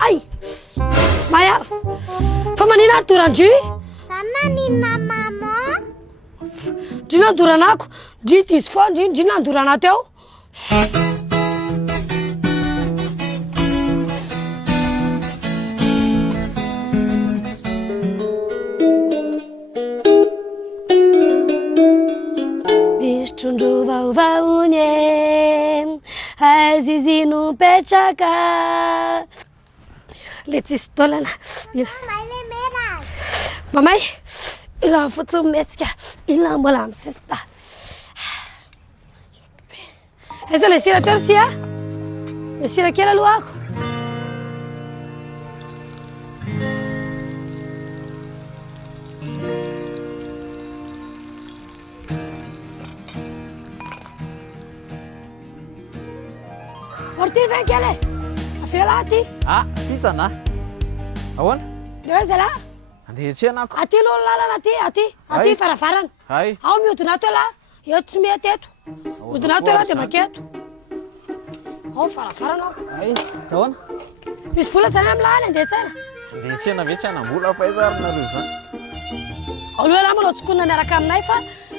Ai! Maia! Fa manina durandry? Sana ninna mama? Ndry nandoranako. Ndry diso foa ndry nandorana teo. Misy trondro vaovaony azizy no mipetraka. Le tsisy taolana. Maile mera. Mamay, ila fotsiny mihetsika. Ila mbola amin'ny sista. Aiza le sira teo ry sia? Le sira kely alohako. Ortiry ve kely e? Afela aty. Pizza na. Ahoana? Leo zala. Andeha hiatrehana ako. Aty aloha lalana aty. Aty Ay. farafarana. Hay. Ao mihodina ato ala. Eo tsy mety eto. Mihodina ato ala dia maketo. Ao farafarana ako. Hay. Ahoana? Misy vola zany amin'ny lahany andeha tsara. Andeha hiatrehana ve tsy hanam-bola fa iza ary nareo zany. Aloha lahy manao tsokonina miaraka aminay fa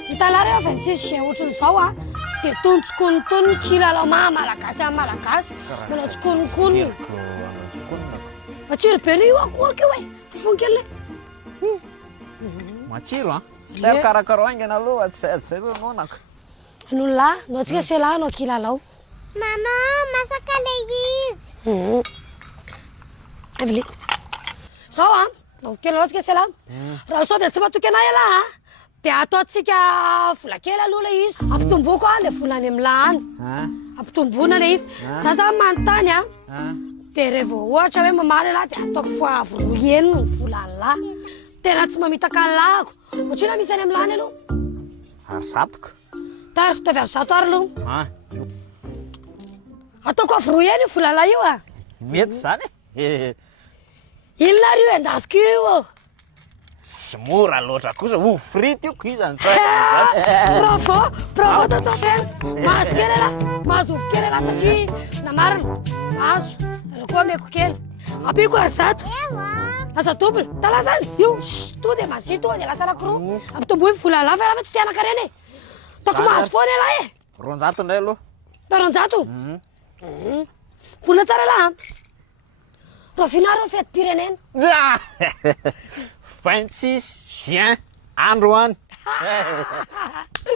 hitanao rehefa fa tsisy chien ohatran'izao a dia tony tsokonitony kilalao malagasy amin'ny malagasy manao tsokonikony. Matsiro be io akohoaka io e. Fofony kely. Matsiro a? Tero karakaro aingana aloha tsy zay aloha nonako. Nono lahy, anao tsika se lahy anao kilalao. Mama, masaka le izy. Avily. Zao a, anao kilalao tsika se lahy. Raha sao dia tsy matoky anay lahy a. Dia ataotsika vola kely aloha le izy. Ampitomboako a le volany amin'ny lahany. Ampitomboana le izy. Za zany manontany a. Dia rehefa ohatra hoe mamaly lahy dia ataoko foavy roa enina ny volany lahy. Tena tsy mamitaka ny lahako. Ohatrina misy any amin'ny lahany aloha. Ary zatoka. Tara fitaovy ary zato ary aloha. Ataoko avy roa enina io volany lahy io a. Mety zany e. Inona ary io endasiko io. Tsy mora loatra kosa. Frity io koizany zany. Bravo tonton Feno. Mahazo kely ala. Mahazo ovy kely ala satria namarina. Mahazo. Koa meko kely. Ampiko ary zato. Lasa double. Tala zany. Io. To dia masy to dia lasa anankiroa. Ampitomboy volany lahy fa raha tsy tiana karena e. Taoko mahazo foana lahy e. 200 indray aloha. 200. Volana tsara lahy. Rovinaro ny fetim-pirenena. 26 juin andro any.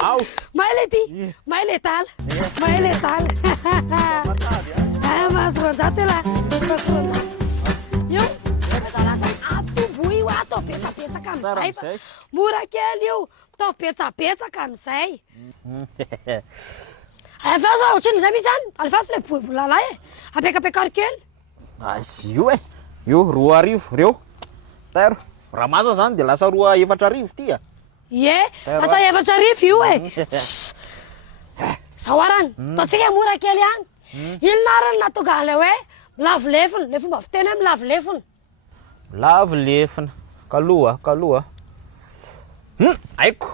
Ao. Mahay le ty. Mahay le tala. Mahay le tala. Mahazo 200 lahy. Io. Lasa ampitomboy io ato betsabetsaka amin'izay. Mora kely io. Atao betsabetsaka amin'izay. Alfaso ohatran'izay misy any. Alfaso le bolibolalahy e. Apekapekary kely. Azy io e. Io 2 arivo reo. Tero. Raha maza zany dia lasa 4 arivo ty a. Ie, lasa 4 arivo io e. Zao arany. Ataotsika mora kely ihany. Inona arany natonga an'ilay hoe lavolefona. Le fomba fiteny hoe milavolefona. Lavolefona. Kaloha. Haiko.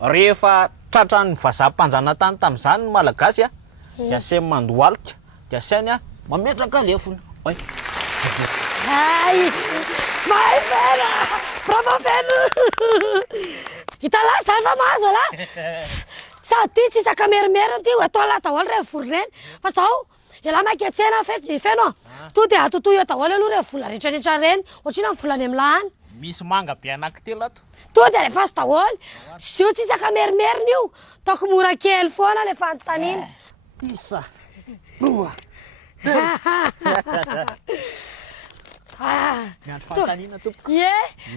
Rehefa tratran'ny vazaha-panjanantany tamin'izany ny malagasy a, dia asainy mandohalika, dia asainy a mametraka lefona. Oy. Ay! Mahay Feno! Bravo Feno! Hita lahy zany fa mahazo lahy. Sady tsy isaka merimerina ty atao lahy daholo rehefa voroneny. Fa zao, ialahy maketsena Feno. To dia atotoy eo daholo aloha rehefa vola rehetrarehetra reny. Ohatrina ny volany amin'ny lahany. Misy manga be anankitelo ato. To dia rehefa azo daholo. Sy io tsy isaka merimerina io. Taoko mora kely foana le fanontaniana. Isa. 2. Miandro fanontaniana tompoko. Ie,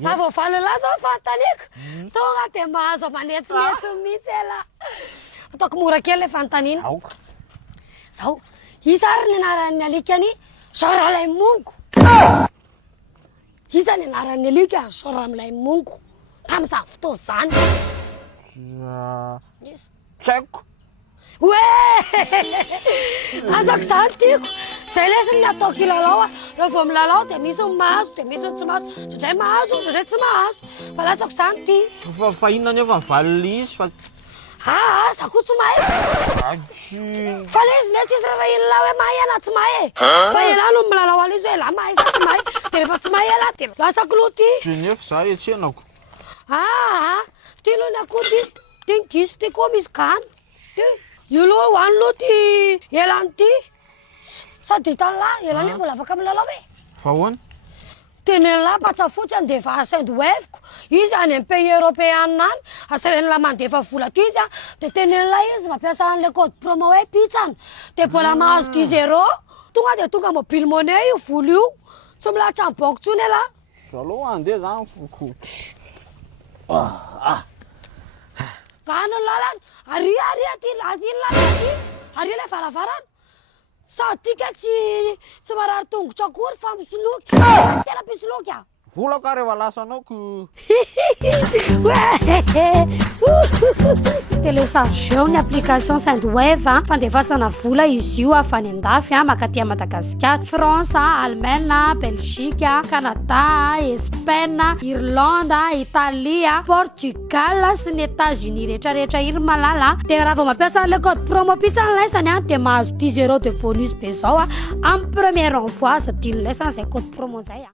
avoavaly lahy zao fanontaniako. Tonga dia mahazo manetsinetsy mihitsy ela. Ataoko mora kely le fanontaniana. Aoka. Zao, iza ary ny anaran'ny alikany Zoramilay Mongo. Iza ny anaran'ny alika Zoramilay Mongo tamin'izany fotoana izany. Tsy haiko. Oe! Azako izany tiako. Zay lesy ny atao kilalao a. Rehefa vao milalao dia misy ny mahazo, dia misy ny tsy mahazo. Ndraindray mahazo, ndraindray tsy mahazo. Fa latsako izany ty. Fa inona ny efa mivaly izy fa... Za koa tsy mahay. Fa le izy dia tsisy raha inona hoe mahay ana tsy mahay fa ela no milalao alizy hoe la mahay sa tsy mahay de rehefa tsy mahay ela de lasako loha ty Sy nefa za etsenako. ty loha ny akoho ty ty ny gisy ty koa misy gana ty io loha hoany loha ty elany ty sady hitany lahy elany mbola afaka milalao e Fa hoana? teneny lahy patsafotsy any defa Saint-Ouvefiko izy any amin'ny pays européen any asainy lahy mandefa vola ty izy de teneny lahy izy mampiasa an'le code promo hoe pitsana de mbola mahazo 10 € tonga de tonga mobile money io vola io tsy milahatra amin'ny banky tsony ela Aloha andeha zany gana ny lalana aria aty aria le varavarana sady tika tsy marary tongotra akory fa misoloky tena misoloky a vola ka rehefa lasanao ko téléchargeo ny application Sendwave fandefasana vola izy io afany andafy makaty Madagasikara, France, Allemagne, Belgique, Canada, Espagne, Irlande, Italia, Portugal sy ny États-Unis rehetrarehetra iry malala de raha vao mampiasa le code promo pitsana laisany de mahazo 10 € de bonus be zao amin'ny premier envoi sadino laisany zay code promo zay